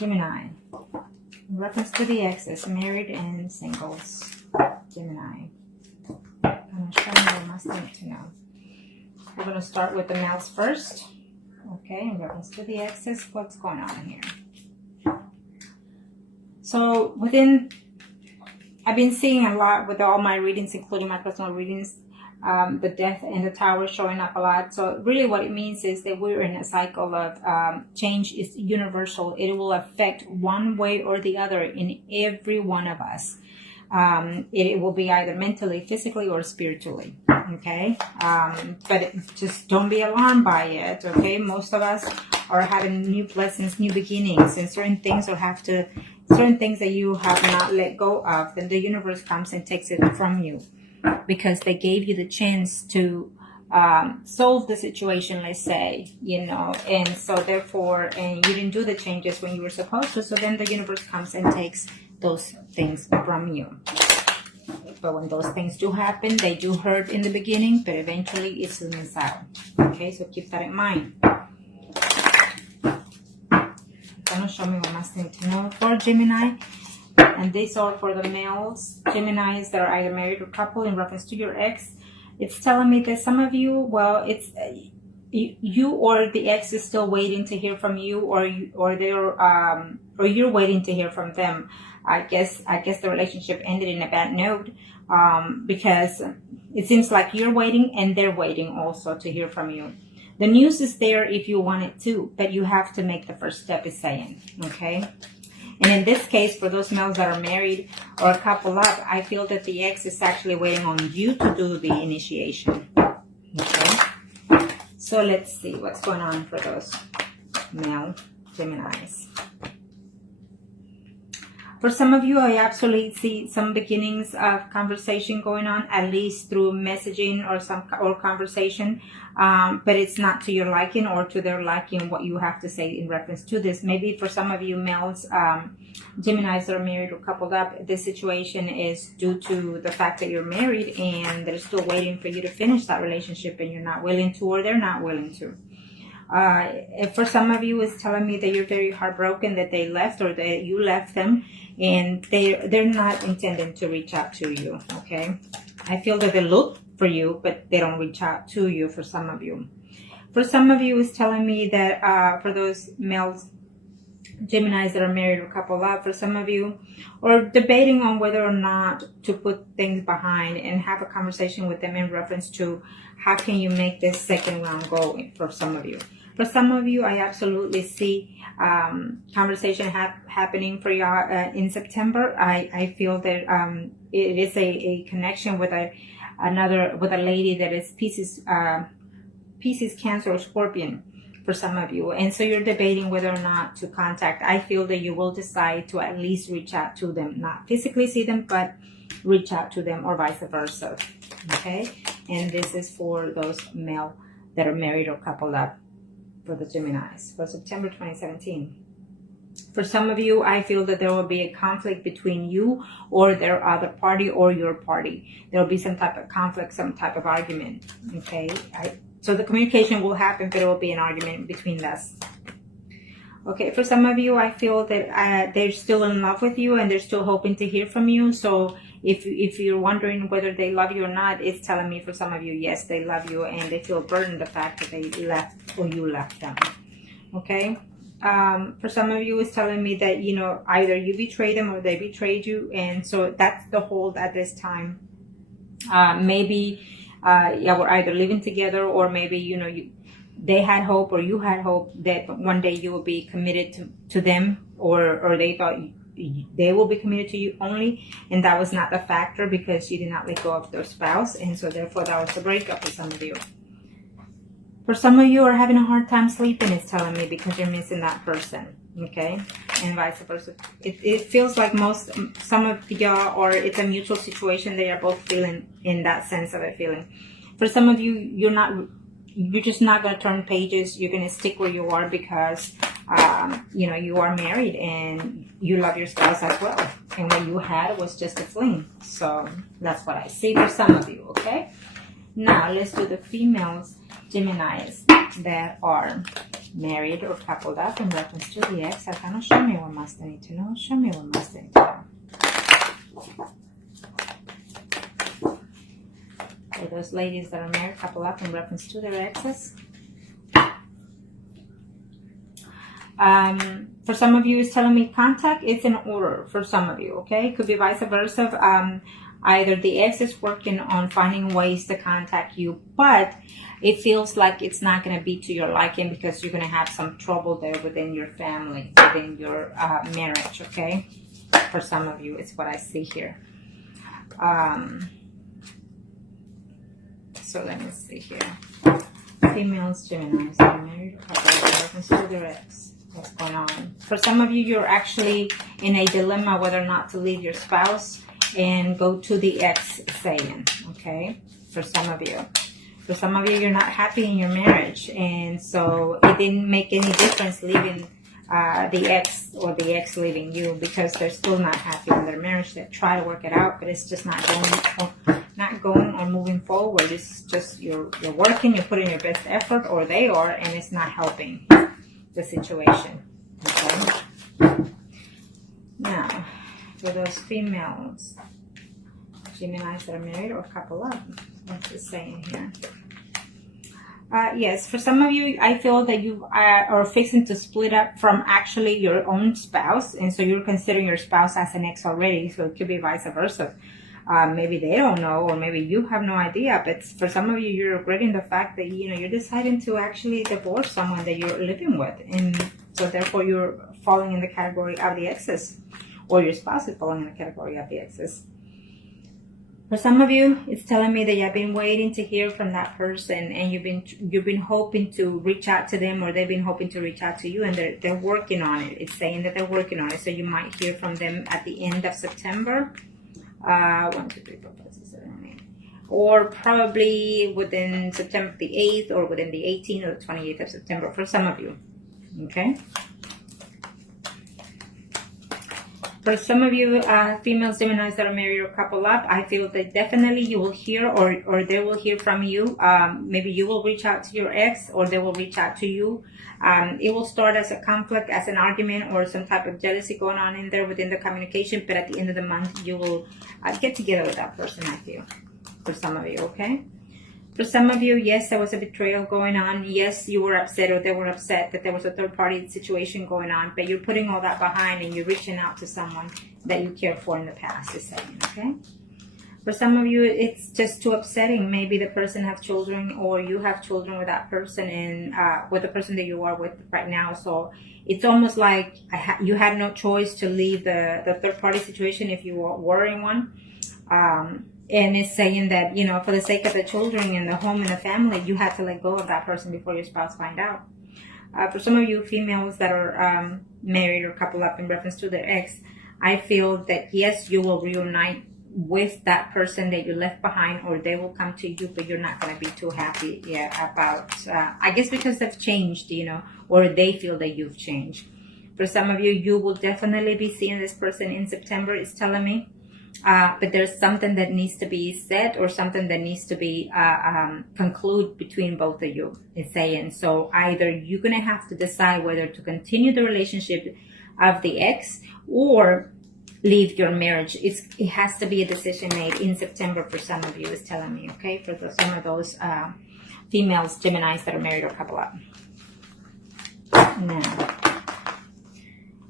Gemini. In reference to the exes, married and singles. Gemini. I'm going to show you what must need to know. We're going to start with the males first. Okay, in reference to the exes, what's going on here? So I've been seeing a lot with all my readings, including my personal readings, the death and the tower showing up a lot. So really what it means is that we're in a cycle of change is universal. It will affect one way or the other in every one of us. It will be either mentally, physically, or spiritually. Okay, but just don't be alarmed by it. Okay, most of us are having new blessings, new beginnings, and certain things that you have not let go of, then the universe comes and takes it from you because they gave you the chance to solve the situation, let's say, and so therefore, and you didn't do the changes when you were supposed to, so then the universe comes and takes those things from you. But when those things do happen, they do hurt in the beginning, but eventually it smooths out. Okay, so keep that in mind. Gonna show me what must need to know for Gemini. And these are for the males, Geminis that are either married or couple in reference to your ex. It's telling me that some of you, well, it's you or the ex is still waiting to hear from you, or you're waiting to hear from them. I guess the relationship ended in a bad note because it seems like you're waiting and they're waiting also to hear from you. The news is there if you want it to, but you have to make the first step, is saying, okay? And in this case, for those males that are married or a couple up, I feel that the ex is actually waiting on you to do the initiation, okay? So let's see what's going on for those male Geminis. For some of you, I absolutely see some beginnings of conversation going on, at least through messaging or conversation, but it's not to your liking or to their liking what you have to say in reference to this. Maybe for some of you males, Geminis that are married or coupled up, this situation is due to the fact that you're married and they're still waiting for you to finish that relationship and you're not willing to, or they're not willing to. For some of you, it's telling me that you're very heartbroken that they left or that you left them, and they're not intending to reach out to you. Okay, I feel that they look for you, but they don't reach out to you. For some of you, it's telling me that for those males, Geminis that are married or coupled up, for some of you, or debating on whether or not to put things behind and have a conversation with them in reference to how can you make this second round go for some of you. For some of you, I absolutely see conversation happening for y'all in September. I feel that it is a connection with a lady that is Pisces, Cancer, or Scorpion for some of you. And so you're debating whether or not to contact. I feel that you will decide to at least reach out to them, not physically see them, but reach out to them or vice versa. Okay? And this is for those male that are married or coupled up for the Geminis for September 2017. For some of you, I feel that there will be a conflict between you or their other party or your party. There will be some type of conflict, some type of argument. Okay? So the communication will happen, but it will be an argument between us. Okay, for some of you, I feel that they're still in love with you and they're still hoping to hear from you. So if you're wondering whether they love you or not, it's telling me for some of you, yes, they love you and they feel burdened the fact that they left or you left them. Okay, for some of you, it's telling me that, either you betrayed them or they betrayed you. And so that's the hold at this time. Maybe we're either living together or maybe, they had hope or you had hope that one day you will be committed to them, or they thought they will be committed to you only, and that was not the factor because you did not let go of their spouse, and so therefore that was the breakup for some of you. For some of you are having a hard time sleeping, it's telling me, because you're missing that person. Okay, and vice versa. It feels like some of y'all, or it's a mutual situation, they are both feeling in that sense of a feeling. For some of you, you're just not going to turn pages. You're going to stick where you are because, you are married and you love your spouse as well. And what you had was just a fling. So that's what I see for some of you, okay? Now, let's do the females, Geminis. that are married or coupled up in reference to the ex. Arcana, show me what must I need to know. Show me what must I need to know. For those ladies that are married, coupled up in reference to their exes. For some of you, it's telling me contact is in order for some of you, okay? It could be vice versa. Either the ex is working on finding ways to contact you, but it feels like it's not going to be to your liking because you're going to have some trouble there within your family, within your marriage, okay? For some of you, it's what I see here. So let me see here. Females, Geminis, are married or coupled in reference to their ex. What's going on? For some of you, you're actually in a dilemma whether or not to leave your spouse and go to the ex saying, okay? For some of you. For some of you, you're not happy in your marriage. And so it didn't make any difference leaving the ex or the ex leaving you because they're still not happy in their marriage. They try to work it out, but it's just not going or moving forward. It's just you're working, you're putting your best effort, or they are, and it's not helping the situation. Okay. Now, for those females, Geminis that are married or couple up, what's it saying here? Yes, for some of you, I feel that you are fixing to split up from actually your own spouse, and so you're considering your spouse as an ex already. So it could be vice versa. Maybe they don't know, or maybe you have no idea. But for some of you, you're regretting the fact that you're deciding to actually divorce someone that you're living with, and so therefore you're falling in the category of the exes, or your spouse is falling in the category of the exes. For some of you, it's telling me that you've been waiting to hear from that person, and you've been hoping to reach out to them, or they've been hoping to reach out to you, and they're working on it. It's saying that they're working on it, so you might hear from them at the end of September. 1, 2, 3, 4, 5, 6, 7, 8. Or probably within September the 8th, or within the 18th or the 28th of September for some of you. Okay? For some of you females, Geminis that are married or couple up, I feel that definitely you will hear or they will hear from you. Maybe you will reach out to your ex, or they will reach out to you. It will start as a conflict, as an argument, or some type of jealousy going on in there within the communication. But at the end of the month, you will get together with that person, I feel, for some of you, okay? For some of you, yes, there was a betrayal going on. Yes, you were upset, or they were upset that there was a third-party situation going on. But you're putting all that behind, and you're reaching out to someone that you cared for in the past, is saying, okay? For some of you, it's just too upsetting. Maybe the person has children, or you have children with that person, and with the person that you are with right now. So it's almost like you had no choice to leave the third-party situation if you were in one. And it's saying that, for the sake of the children and the home and the family, you had to let go of that person before your spouse find out. For some of you females that are married or couple up in reference to their ex, I feel that, yes, you will reunite with that person that you left behind, or they will come to you, but you're not going to be too happy about, I guess because they've changed, or they feel that you've changed. For some of you, you will definitely be seeing this person in September, it's telling me. But there's something that needs to be said, or something that needs to be conclude between both of you, it's saying. So either you're going to have to decide whether to continue the relationship of the ex or leave your marriage. It has to be a decision made in September for some of you, it's telling me, okay? For some of those females, Geminis that are married or couple up. Now,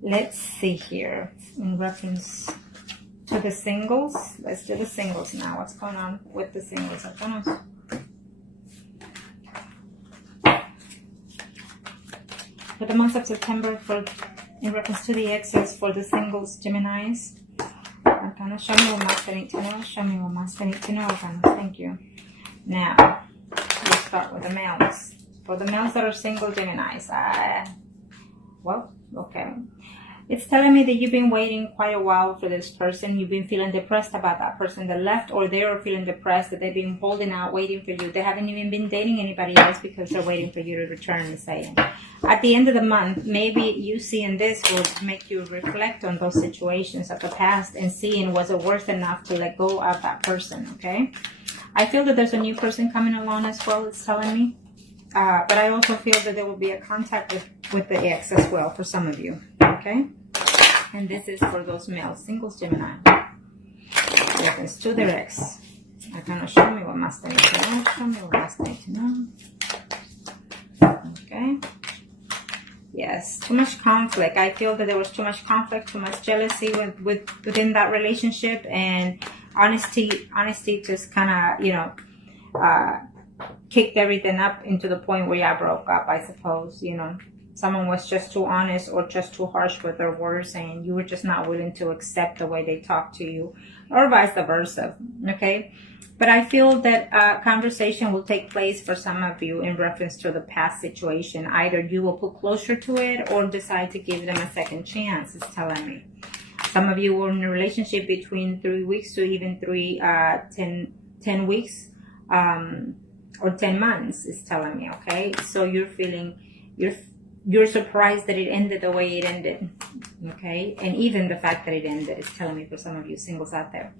let's see here in reference to the singles. Let's do the singles now. What's going on with the singles? For the month of September, in reference to the exes, for the singles, Geminis, Arcana, show me what must I need to know. Show me what must I need to know, Arcana. Thank you. Now, we'll start with the males. For the males that are single, Geminis, okay. It's telling me that you've been waiting quite a while for this person. You've been feeling depressed about that person that left, or they are feeling depressed that they've been holding out, waiting for you. They haven't even been dating anybody else because they're waiting for you to return and say. At the end of the month, maybe you seeing this will make you reflect on those situations of the past and seeing, was it worth enough to let go of that person, okay? I feel that there's a new person coming along as well, it's telling me. But I also feel that there will be a contact with the ex as well for some of you. Okay? And this is for those male singles, Gemini. Reference to their ex. I cannot show me what must I need to know. Show me what must I need to know. Okay. Yes, too much conflict. I feel that there was too much conflict, too much jealousy within that relationship, and honesty just kind of, you know, kicked everything up into the point where y'all broke up, I suppose. You know, someone was just too honest or just too harsh with their words, and you were just not willing to accept the way they talked to you, or vice versa. Okay. But I feel that conversation will take place for some of you in reference to the past situation. Either you will put closure to it or decide to give them a second chance, it's telling me. Some of you were in a relationship between 3 weeks to even 10 weeks or 10 months, it's telling me, okay? So you're feeling, you're surprised that it ended the way it ended, okay? And even the fact that it ended is telling me for some of you singles out there.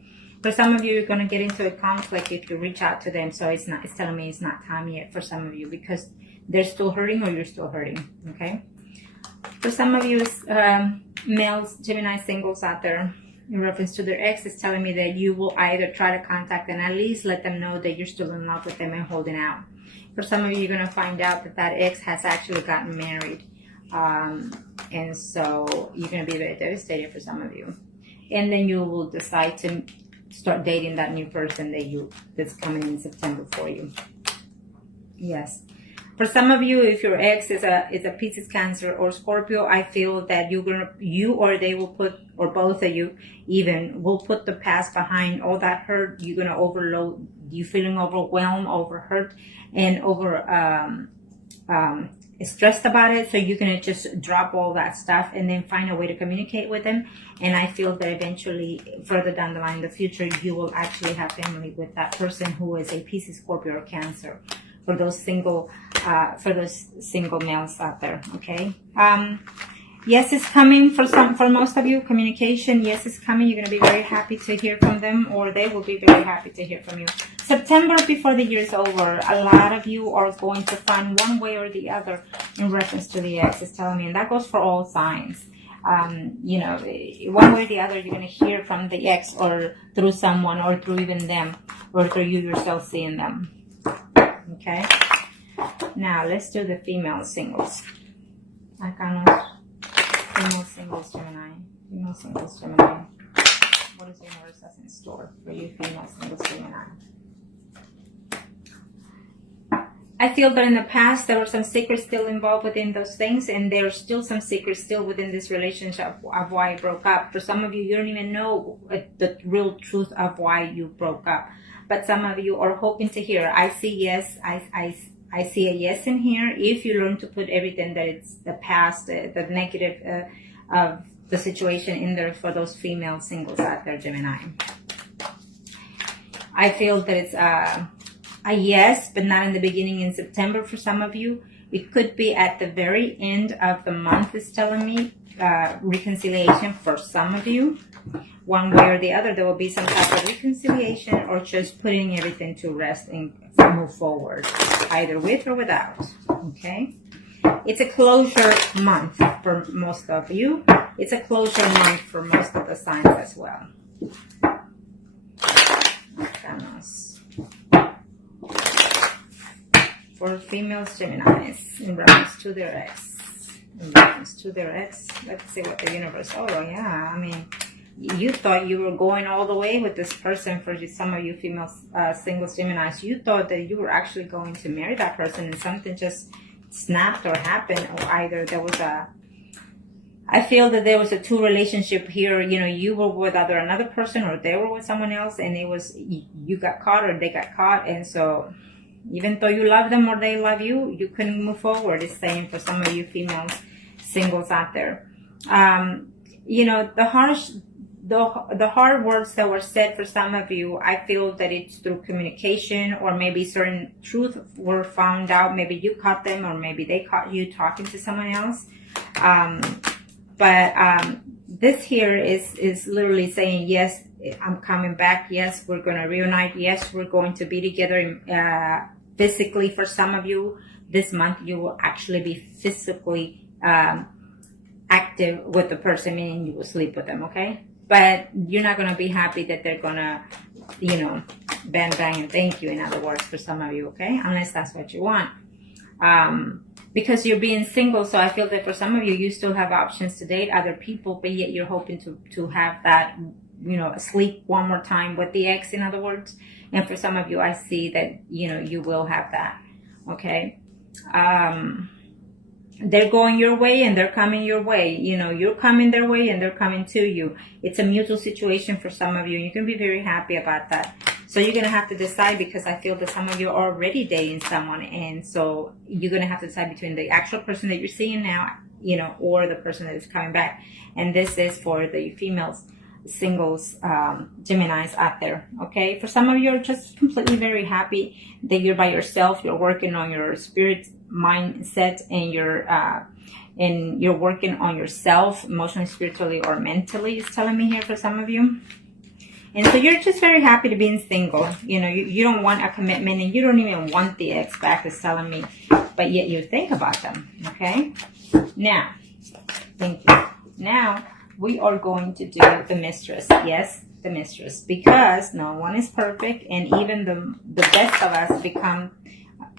For some of you, you're going to get into a conflict if you reach out to them. So it's telling me it's not time yet for some of you because they're still hurting or you're still hurting. Okay. For some of you, males, Gemini singles out there, in reference to their ex, it's telling me that you will either try to contact them, at least let them know that you're still in love with them and holding out. For some of you, you're going to find out that ex has actually gotten married. And so you're going to be very devastated for some of you. And then you will decide to start dating that new person that's coming in September for you. Yes. For some of you, if your ex is a Pisces, Cancer, or Scorpio, I feel that you or they will put, or both of you even, will put the past behind. All that hurt, you're gonna overload. You feeling overwhelmed, overhurt, and stressed about it, so you're gonna just drop all that stuff and then find a way to communicate with them. And I feel that eventually, further down the line in the future, you will actually have family with that person who is a Pisces, Scorpio, or Cancer. For those single males out there, okay. Yes, it's coming for most of you. Communication, yes, it's coming. You're gonna be very happy to hear from them, or they will be very happy to hear from you. September, before the year is over, a lot of you are going to find one way or the other in reference to the ex, is telling me, and that goes for all signs. You know, one way or the other, you're going to hear from the ex, or through someone, or through even them, or through you yourself seeing them. Okay? Now, let's do the female singles. Female singles, Gemini. Female singles, Gemini. What is the universe has in store for you, female singles, Gemini? I feel that in the past there were some secrets still involved within those things, and there are still some secrets still within this relationship of why it broke up. For some of you, you don't even know the real truth of why you broke up. But some of you are hoping to hear. I see yes. I see a yes in here. If you learn to put everything that it's the past, the negative of the situation in there for those female singles out there, Gemini. I feel that it's a yes, but not in the beginning in September for some of you. It could be at the very end of the month, is telling me. Reconciliation for some of you. One way or the other, there will be some type of reconciliation, or just putting everything to rest and move forward, either with or without. Okay? It's a closure month for most of you. It's a closure month for most of the signs as well. For females, Geminis, in reference to their ex. In reference to their ex, let's see what the universe. Oh yeah, I mean, you thought you were going all the way with this person. For some of you female single Geminis, you thought that you were actually going to marry that person, and something just snapped or happened, or either there was I feel that there was a two relationship here. You know, you were with either another person or they were with someone else, and it was, you got caught or they got caught. And so even though you love them or they love you, you couldn't move forward. It's saying for some of you females singles out there. You know, the hard words that were said for some of you, I feel that it's through communication, or maybe certain truth were found out. Maybe you caught them, or maybe they caught you talking to someone else. But this here is literally saying, yes, I'm coming back. Yes, we're going to reunite. Yes, we're going to be together physically for some of you. this month you will actually be physically active with the person, meaning you will sleep with them, okay? But you're not going to be happy that they're going to, bang, bang, and thank you, in other words, for some of you, okay? Unless that's what you want. Because you're being single, so I feel that for some of you, you still have options to date other people, but yet you're hoping to have that, sleep one more time with the ex, in other words. And for some of you, I see that, you will have that, okay? They're going your way and they're coming your way. You're coming their way and they're coming to you. It's a mutual situation for some of you. You can be very happy about that. So you're going to have to decide, because I feel that some of you are already dating someone. And so you're going to have to decide between the actual person that you're seeing now, or the person that is coming back. And this is for the females, singles, Geminis out there, okay? For some of you, are just completely very happy that you're by yourself. You're working on your spirit mindset, and you're working on yourself emotionally, spiritually, or mentally, it's telling me here for some of you. And so you're just very happy to be single. You don't want a commitment, and you don't even want the ex back, it's telling me, but yet you think about them, okay? Now, thank you. Now, we are going to do the mistress. Yes, the mistress. Because no one is perfect, and even the best of us become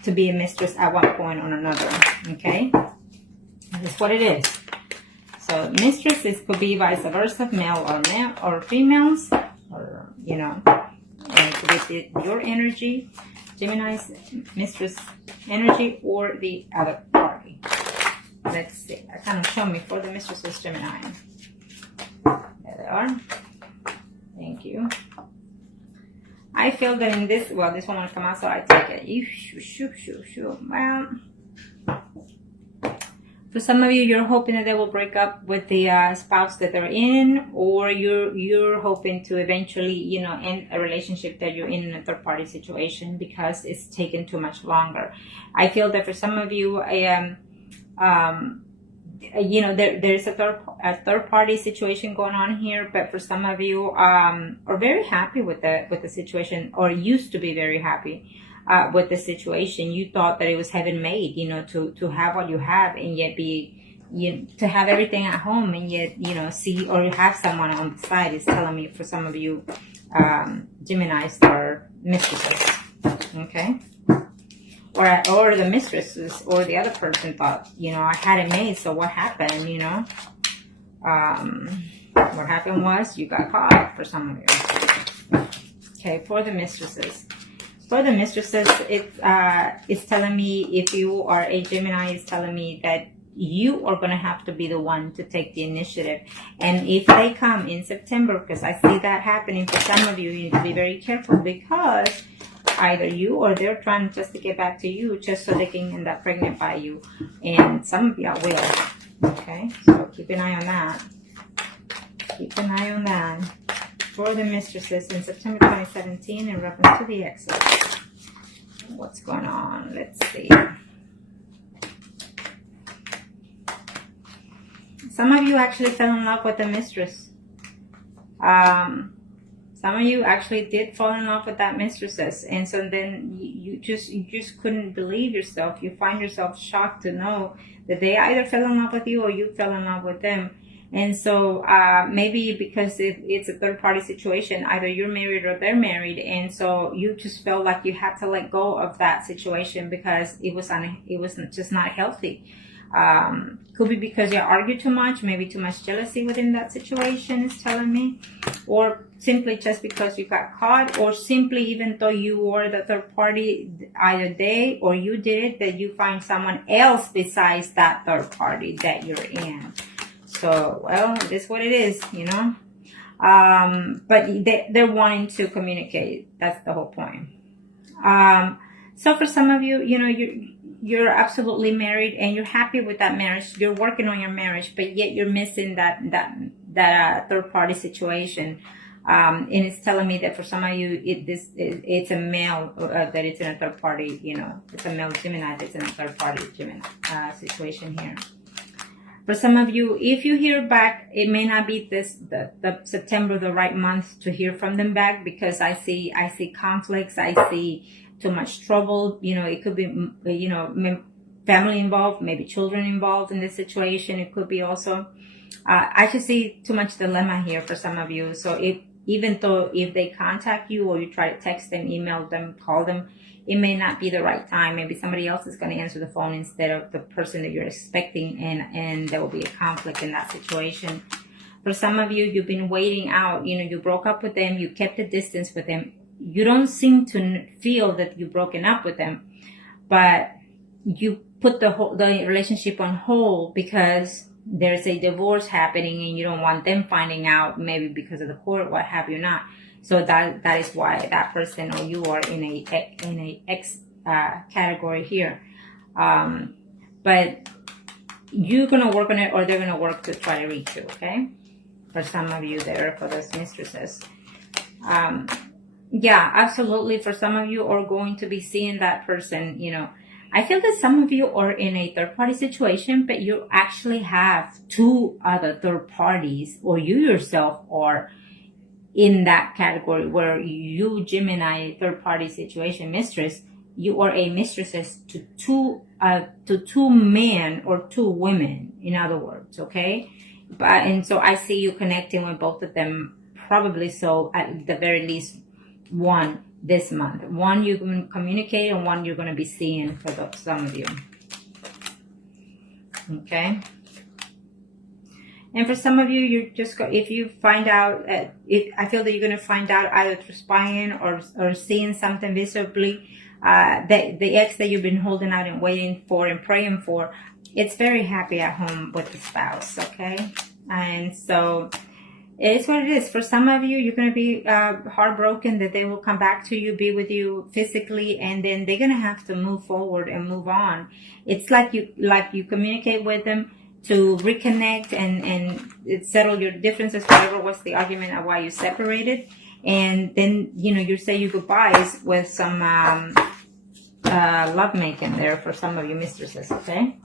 to be a mistress at one point or another. Okay? That's what it is. So mistresses could be vice versa, male or females, or and it could be your energy, Gemini's mistress energy, or the other party. Let's see. Kind of show me for the mistresses, Gemini. There they are. Thank you. I feel that in this, well, this one will come out, so I take it. Well, for some of you, you're hoping that they will break up with the spouse that they're in, or you're hoping to eventually, end a relationship that you're in a third-party situation because it's taken too much longer. I feel that for some of you, there's a third party situation going on here, but for some of you are very happy with the situation, or used to be very happy with the situation. You thought that it was heaven made, to have what you have, and yet to have everything at home, and yet see or have someone on the side. Is telling me for some of you Geminis are mistresses, okay? Or the mistresses, or the other person thought, I had it made, so what happened, what happened was you got caught, for some of you. Okay, for the mistresses. For the mistresses, it's telling me, if you are a Gemini, it's telling me that you are going to have to be the one to take the initiative. And if they come in September, because I see that happening for some of you, you need to be very careful, because either you or they're trying just to get back to you just so they can end up pregnant by you. And some of y'all will. Okay, so keep an eye on that. Keep an eye on that. For the mistresses in September 2017 in reference to the exes. What's going on? Let's see. Some of you actually fell in love with the mistress. Some of you actually did fall in love with that mistresses, and so then you just couldn't believe yourself. You find yourself shocked to know that they either fell in love with you or you fell in love with them. And so maybe because it's a third party situation, either you're married or they're married, and so you just felt like you had to let go of that situation because it was just not healthy. Could be because you argue too much, maybe too much jealousy within that situation, is telling me, or simply just because you got caught, or simply even though you were the third party, either they or you did it, that you find someone else besides that third party that you're in. So, well, this is what it is, but they're wanting to communicate. That's the whole point. So for some of you, you're absolutely married and you're happy with that marriage. You're working on your marriage, but yet you're missing that third party situation. And it's telling me that for some of you, it's a male that it's in a third party. It's a male Gemini that's in a third party Gemini situation here. For some of you, if you hear back, it may not be the September the right month to hear from them back, because I see conflicts. I see too much trouble. It could be, family involved, maybe children involved in this situation. It could be also. I can see too much dilemma here for some of you. So even though if they contact you or you try to text them, email them, call them, it may not be the right time. Maybe somebody else is going to answer the phone instead of the person that you're expecting, and there will be a conflict in that situation. For some of you, you've been waiting out. You broke up with them, you kept a distance with them. You don't seem to feel that you've broken up with them, but you put the relationship on hold because there's a divorce happening and you don't want them finding out, maybe because of the court, what have you not. So that is why that person or you are in a X category here. But you're gonna work on it, or they're gonna work to try to reach you. Okay, for some of you there, for those mistresses. Yeah, absolutely. For some of you are going to be seeing that person. I feel that some of you are in a third-party situation, but you actually have two other third parties, or you yourself are in that category where you, Gemini, third-party situation mistress, you are a mistress to two men or two women, in other words, okay? And so I see you connecting with both of them, probably so at the very least one this month. One you're going to communicate, and one you're going to be seeing for some of you. Okay. And for some of you, you're just if you find out, I feel that you're going to find out either through spying or seeing something visibly. The ex that you've been holding out and waiting for and praying for, it's very happy at home with the spouse. Okay. And so it is what it is. For some of you, you're going to be heartbroken that they will come back to you, be with you physically, and then they're going to have to move forward and move on. It's like you communicate with them to reconnect and settle your differences, whatever was the argument of why you separated. And then, you say your goodbyes with some love making there for some of you mistresses, okay?